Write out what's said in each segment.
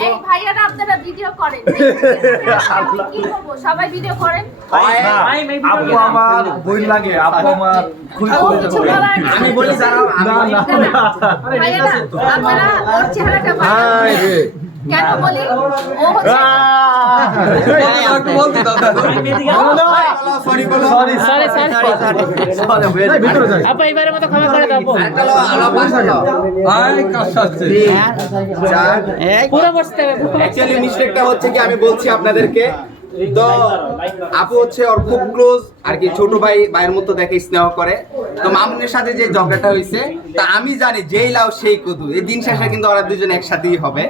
এই ভাইয়ারা আপনারা ভিডিও করেন। কি করব? সবাই ভিডিও করেন? আপু আমার বই লাগে আপু আমার বলার নেই। আমি বলি দাঁড়াও না না আপনারা ওর চেহারাটা কেন বলি ও হচ্ছে সরি বলো সরি সরি সরি সরি ভিতরে যাই আপা এবারের মতো ক্ষমা করে দাও পুরো বসতে হবে অ্যাকচুয়ালি মিস্টেকটা হচ্ছে কি আমি বলছি আপনাদেরকে তো আপু হচ্ছে ওর খুব ক্লোজ আর কি ছোট ভাই ভাইয়ের মতো দেখে স্নেহ করে। তো মামুনের সাথে যে ঝগড়াটা হয়েছে তা আমি জানি যেই লাও সেই কদু। এই দিন শেষে কিন্তু ওরা দুজন একসাথেই হবে।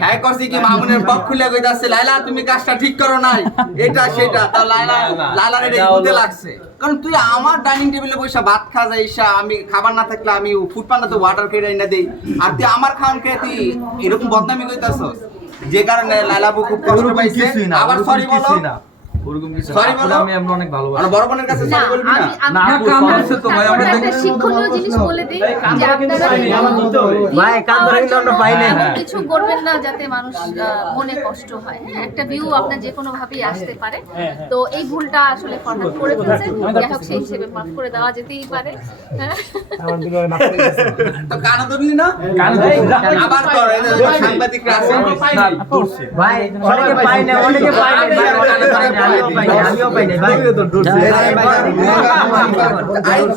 হ্যাঁ করছি কি মামুনের পক খুলে কইতাছে লাইলা তুমি কাজটা ঠিক করো নাই। এটা সেটা। তা লাইলা লাইলার এটা বুঝতে লাগছে। কারণ তুই আমার ডাইনিং টেবিলে বসে ভাত খা যাইসা আমি খাবার না থাকলে আমি ফুড পান্ডাতে ওয়াটার কেটে না দেই। আর তুই আমার খাওয়ান খেয়ে তুই এরকম বদনামি কইতাছস। যে কারণে লাইলাবু খুব কষ্ট পাইছে। আবার সরি বলো ওরকম কিছু না Sorry বলো। আমি এমন অনেক ভালোবাসি বড় বোনের কাছে সরি বলবি না না, আমি আপু, তো ভাই, আমরা একটা শিক্ষণীয় জিনিস বলে দিই যে আপনারা ভাই, কান ধরে কিন্তু আমরা পাই না। কিছু করবেন না যাতে মানুষ মনে কষ্ট হয় হ্যাঁ একটা ভিউ আপনার যে কোনো ভাবেই আসতে পারে তো এই ভুলটা আসলে ফরহাদ করে ফেলছে যাই হোক সেই হিসেবে মাফ করে দেওয়া যেতেই পারে হ্যাঁ তো কানা ধরলি না কান আবার কর সাংবাদিক আছে ভাই অনেকে পাই না অনেকে পাই না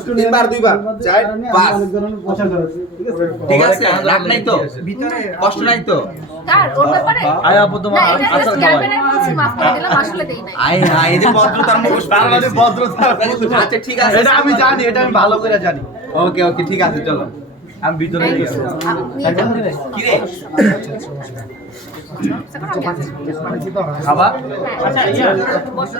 তিনবার দুইবার চার পাঁচ ঠিক আছে রাগ নাই তো কষ্ট নাই তো আয় আপু তোমার আচ্ছা ঠিক আছে। এটা আমি জানি এটা আমি ভালো করে জানি। ওকে ওকে ঠিক আছে চলো। আমি ভিতরে যান। কি রে? খাবার? হ্যাঁ, বসো।